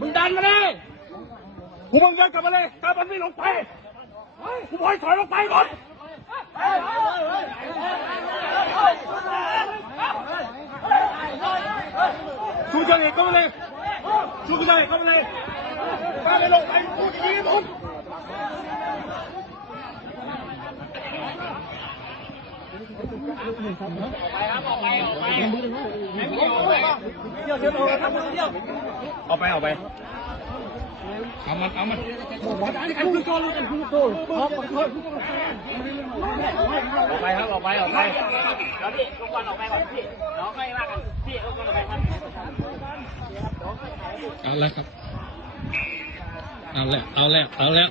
มึงดันมาเลยกูมึงเดินกลับมาเลยถ้ามันไม่ลงไปกูบอกให้ถอยลงไปก่อนชูเจ้าเอกก็มาเลยชูเจ้าเอกก็มาเลยถ้าไม่ลงไปกูจะยิงมึงไปครับออกไปออกไป เอาไปเอาไปเอามันเอามันออกไปครับออกไปออกไปแล้วพี่ลูกบอลออกไปก่อนพี่น้องไม่ว่ากันพี่ลูกบอลออกไปครับเอาแล้วครับเอาแล้วเอาแล้วเอาแล้ว